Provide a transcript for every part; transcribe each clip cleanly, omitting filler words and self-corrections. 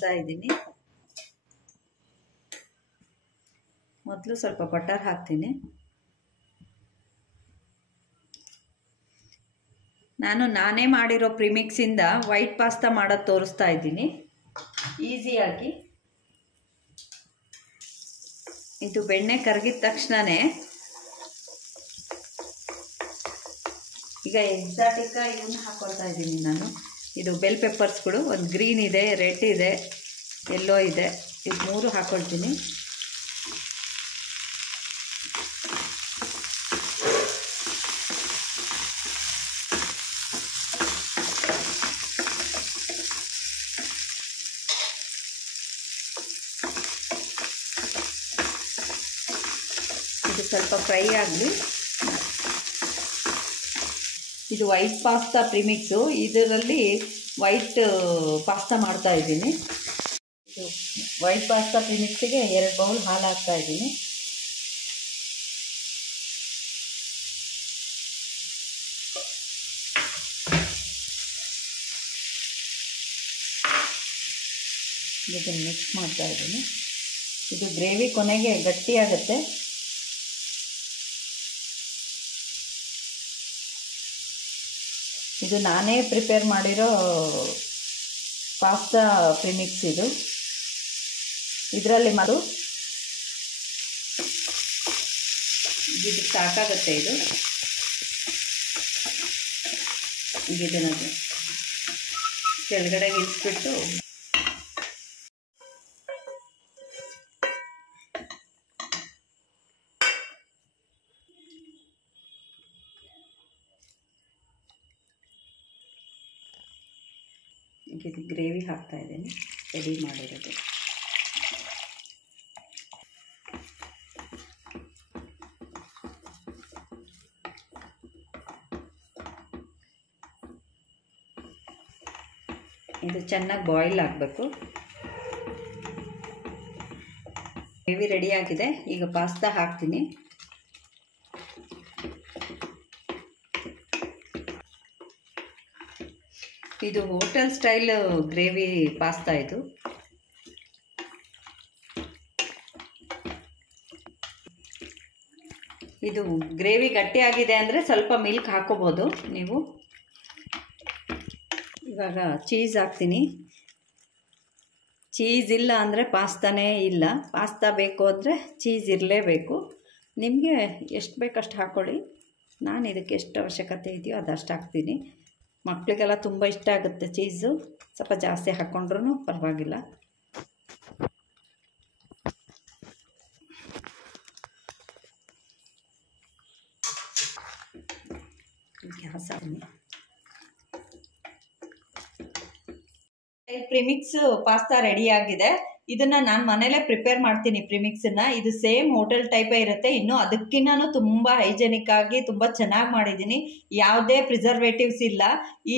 ತೋರಿಸ್ತಾ ಇದ್ದೀನಿ. ಮೊದಲು ಸ್ವಲ್ಪ ಬಟರ್ ಹಾಕ್ತೀನಿ. ನಾನೇ ಮಾಡಿರೋ ಪ್ರಿಮಿಕ್ಸಿಂದ ವೈಟ್ ಪಾಸ್ತಾ ಮಾಡೋದು ತೋರಿಸ್ತಾ ಇದ್ದೀನಿ ಈಸಿಯಾಗಿ. ಇದು ಬೆಣ್ಣೆ ಕರಗಿದ ತಕ್ಷಣವೇ ಈಗ ಎಕ್ಸಾಟಿಕ್ ಇವನ್ನ ಹಾಕ್ಕೊಳ್ತಾ ಇದ್ದೀನಿ ನಾನು. ಇದು ಬೆಲ್ ಪೆಪ್ಪರ್ಸ್ಗಳು, ಒಂದು ಗ್ರೀನ್ ಇದೆ, ರೆಡ್ ಇದೆ, ಯೆಲ್ಲೋ ಇದೆ, ಇದು 3 ಹಾಕ್ಕೊಳ್ತೀನಿ. ಇದು ಸ್ವಲ್ಪ ಫ್ರೈ ಆಗಲಿ. ಇದು ವೈಟ್ ಪಾಸ್ತಾ ಪ್ರಿಮಿಕ್ಸು. ಇದರಲ್ಲಿ ವೈಟ್ ಪಾಸ್ತಾ ಮಾಡ್ತಾ ಇದ್ದೀನಿ. ಇದು ವೈಟ್ ಪಾಸ್ತಾ ಪ್ರಿಮಿಕ್ಸಿಗೆ 2 ಬೌಲ್ ಹಾಲು ಹಾಕ್ತಾ ಇದ್ದೀನಿ. ಇದನ್ನು ಮಿಕ್ಸ್ ಮಾಡ್ತಾ ಇದ್ದೀನಿ. ಇದು ಗ್ರೇವಿ ಕೊನೆಗೆ ಗಟ್ಟಿಯಾಗುತ್ತೆ. ಇದು ನಾನೇ ಪ್ರಿಪೇರ್ ಮಾಡಿರೋ ಪಾಸ್ತಾ ಪ್ರಿಮಿಕ್ಸ್. ಇದರಲ್ಲಿ ಇದು ಸಾಕಾಗುತ್ತೆ. ಇದನ್ನು ಕೆಳಗಡೆ ಇಳಿಸ್ಬಿಟ್ಟು ಇದು ಗ್ರೇವಿ ಹಾಕ್ತಾ ಇದ್ದೀನಿ, ರೆಡಿ ಮಾಡಿರೋದು. ಇದು ಚೆನ್ನಾಗಿ ಬಾಯ್ಲ್ ಆಗಬೇಕು. ಗ್ರೇವಿ ರೆಡಿಯಾಗಿದೆ. ಈಗ ಪಾಸ್ತಾ ಹಾಕ್ತೀನಿ. ಇದು ಹೋಟೆಲ್ ಸ್ಟೈಲ್ ಗ್ರೇವಿ ಪಾಸ್ತಾ. ಇದು ಗ್ರೇವಿ ಗಟ್ಟಿಯಾಗಿದೆ ಅಂದರೆ ಸ್ವಲ್ಪ ಮಿಲ್ಕ್ ಹಾಕೋಬೋದು ನೀವು. ಇವಾಗ ಚೀಸ್ ಹಾಕ್ತೀನಿ. ಚೀಸ್ ಇಲ್ಲ ಅಂದರೆ ಪಾಸ್ತಾನೇ ಇಲ್ಲ. ಪಾಸ್ತಾ ಬೇಕು ಅಂದರೆ ಚೀಸ್ ಇರಲೇಬೇಕು. ನಿಮಗೆ ಎಷ್ಟು ಬೇಕಷ್ಟು ಹಾಕ್ಕೊಳ್ಳಿ. ನಾನು ಇದಕ್ಕೆ ಎಷ್ಟು ಅವಶ್ಯಕತೆ ಇದೆಯೋ ಅದಷ್ಟು ಹಾಕ್ತೀನಿ. ಮಕ್ಕಳಿಗೆಲ್ಲ ತುಂಬ ಇಷ್ಟ ಆಗುತ್ತೆ ಚೀಸು. ಸ್ವಲ್ಪ ಜಾಸ್ತಿ ಹಾಕ್ಕೊಂಡ್ರೂ ಪರವಾಗಿಲ್ಲ. ಗ್ಯಾಸ್ ಹಾಕ್ತೀನಿ. ಪ್ರಿಮಿಕ್ಸ್ ಪಾಸ್ತಾ ರೆಡಿಯಾಗಿದೆ. ಇದನ್ನು ನಾನು ಮನೇಲೇ ಪ್ರಿಪೇರ್ ಮಾಡ್ತೀನಿ ಪ್ರಿಮಿಕ್ಸನ್ನು. ಇದು ಸೇಮ್ ಹೋಟೆಲ್ ಟೈಪೇ ಇರುತ್ತೆ. ಇನ್ನು ಅದಕ್ಕಿಂತನೂ ತುಂಬ ಹೈಜೆನಿಕ್ ಆಗಿ ತುಂಬ ಚೆನ್ನಾಗಿ ಮಾಡಿದ್ದೀನಿ. ಯಾವುದೇ ಪ್ರಿಸರ್ವೇಟಿವ್ಸ್ ಇಲ್ಲ. ಈ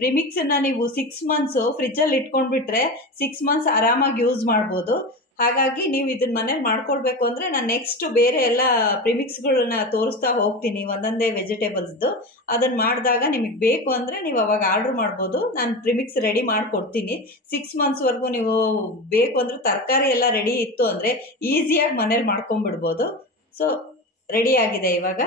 ಪ್ರಿಮಿಕ್ಸನ್ನು ನೀವು 6 ಮಂತ್ಸು ಫ್ರಿಜ್ಜಲ್ಲಿ ಇಟ್ಕೊಂಡ್ಬಿಟ್ರೆ 6 ಮಂತ್ಸ್ ಆರಾಮಾಗಿ ಯೂಸ್ ಮಾಡ್ಬೋದು. ಹಾಗಾಗಿ ನೀವು ಇದನ್ನ ಮನೇಲಿ ಮಾಡ್ಕೊಳ್ಬೇಕು ಅಂದರೆ ನಾನು ನೆಕ್ಸ್ಟ್ ಬೇರೆ ಎಲ್ಲ ಪ್ರಿಮಿಕ್ಸ್ಗಳನ್ನ ತೋರಿಸ್ತಾ ಹೋಗ್ತೀನಿ, ಒಂದೊಂದೇ ವೆಜಿಟೇಬಲ್ಸ್ದು. ಅದನ್ನು ಮಾಡಿದಾಗ ನಿಮಗೆ ಬೇಕು ಅಂದರೆ ನೀವು ಅವಾಗ ಆರ್ಡ್ರ್ ಮಾಡ್ಬೋದು. ನಾನು ಪ್ರಿಮಿಕ್ಸ್ ರೆಡಿ ಮಾಡಿಕೊಡ್ತೀನಿ. 6 ಮಂತ್ಸ್ವರೆಗೂ ನೀವು ಬೇಕು ಅಂದರೆ ತರಕಾರಿ ಎಲ್ಲ ರೆಡಿ ಇತ್ತು ಅಂದರೆ ಈಸಿಯಾಗಿ ಮನೇಲಿ ಮಾಡ್ಕೊಂಡ್ಬಿಡ್ಬೋದು. ಸೊ ರೆಡಿಯಾಗಿದೆ ಇವಾಗ.